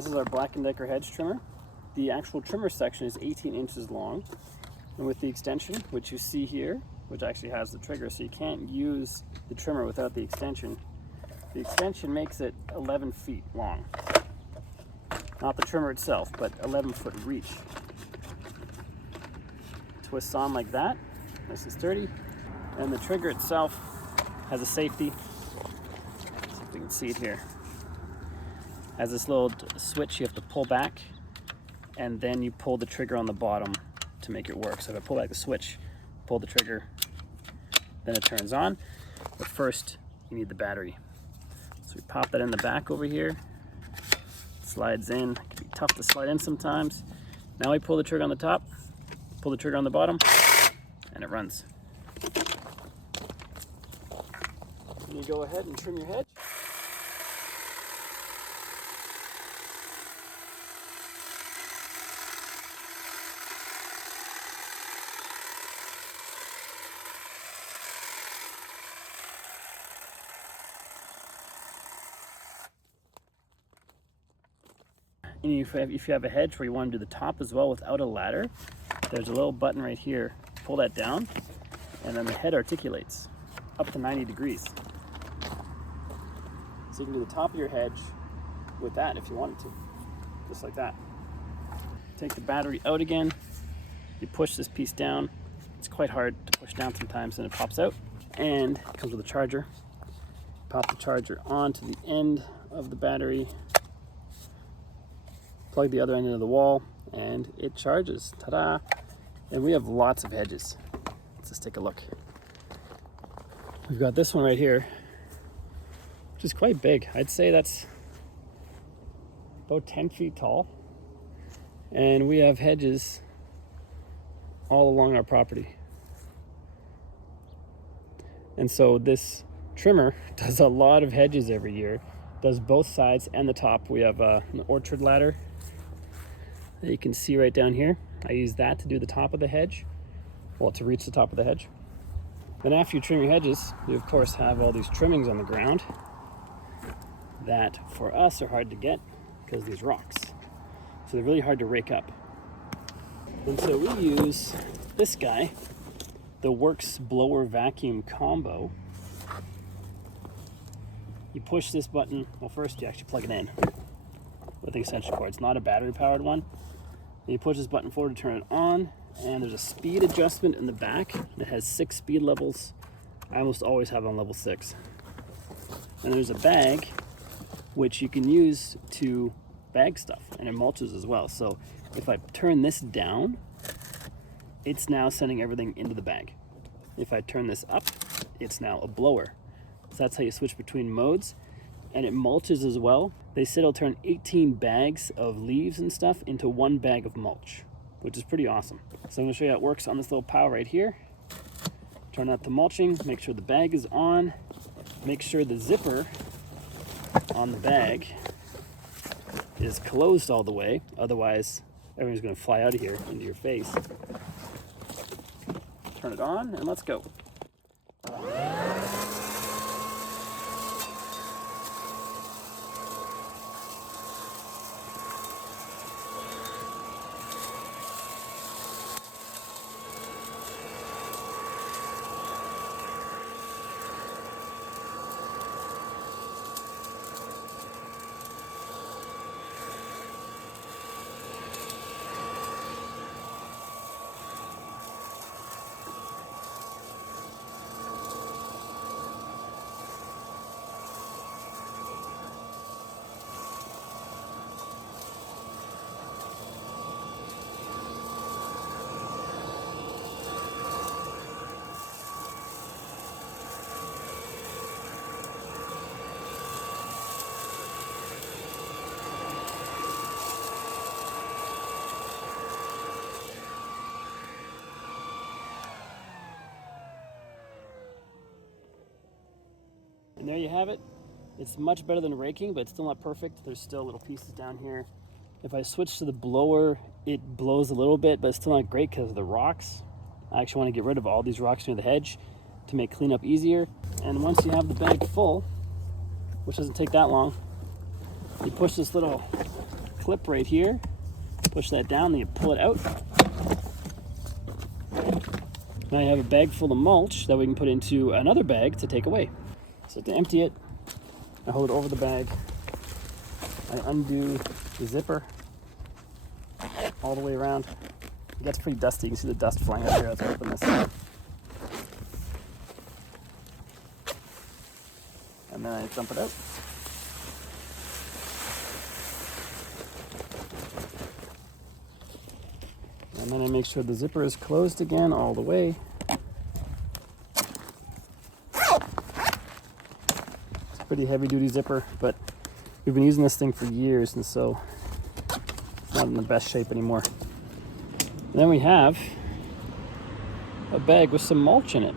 This is our Black & Decker Hedge trimmer. The actual trimmer section is 18 inches long. And with the extension, which you see here, which actually has the trigger, so you can't use the trimmer without the extension makes it 11 feet long. Not the trimmer itself, but 11-foot reach. Twists on like that, nice and sturdy. And the trigger itself has a safety. Let's see if we can see it here. Has this little switch you have to pull back, and then you pull the trigger on the bottom to make it work. So if I pull back the switch, pull the trigger, then it turns on. But first, you need the battery. So we pop that in the back over here. It slides in. It can be tough to slide in sometimes. Now we pull the trigger on the top, pull the trigger on the bottom, and it runs. And you go ahead and trim your hedge. And if you have a hedge where you want to do the top as well without a ladder, there's a little button right here. Pull that down, and then the head articulates up to 90 degrees. So you can do the top of your hedge with that if you wanted to, just like that. Take the battery out again. You push this piece down. It's quite hard to push down sometimes, and it pops out. And it comes with a charger. Pop the charger onto the end of the battery. Plug the other end into the wall, and it charges. Ta-da! And we have lots of hedges. Let's just take a look. We've got this one right here, which is quite big. I'd say that's about 10 feet tall. And we have hedges all along our property. And so this trimmer does a lot of hedges every year. Does both sides and the top. We have an orchard ladder that you can see right down here. I use that to do the top of the hedge, well, to reach the top of the hedge. Then after you trim your hedges, you of course have all these trimmings on the ground that for us are hard to get because of these rocks. So they're really hard to rake up. And so we use this guy, the Worx blower vacuum combo. You push this button, well, first you actually plug it in with the extension cord. It's not a battery powered one. And you push this button forward to turn it on, and there's a speed adjustment in the back that has 6 speed levels. I almost always have it on level 6. And there's a bag which you can use to bag stuff, and it mulches as well. So if I turn this down, it's now sending everything into the bag. If I turn this up, it's now a blower. So that's how you switch between modes. And it mulches as well. They said it'll turn 18 bags of leaves and stuff into 1 bag of mulch, which is pretty awesome. So I'm gonna show you how it works on this little pile right here. Turn out the mulching, make sure the bag is on, make sure the zipper on the bag is closed all the way, otherwise everything's gonna fly out of here into your face. Turn it on and let's go. And there you have it. It's much better than raking, but it's still not perfect. There's still little pieces down here. If I switch to the blower, it blows a little bit, but it's still not great because of the rocks. I actually want to get rid of all these rocks near the hedge to make cleanup easier. And once you have the bag full, which doesn't take that long, you push this little clip right here. Push that down, then you pull it out. Now you have a bag full of mulch that we can put into another bag to take away. So to empty it, I hold it over the bag. I undo the zipper all the way around. It gets pretty dusty. You can see the dust flying out here as I open this. And then I dump it out. And then I make sure the zipper is closed again all the way. It's a pretty heavy duty zipper, but we've been using this thing for years, and so it's not in the best shape anymore. And then we have a bag with some mulch in it.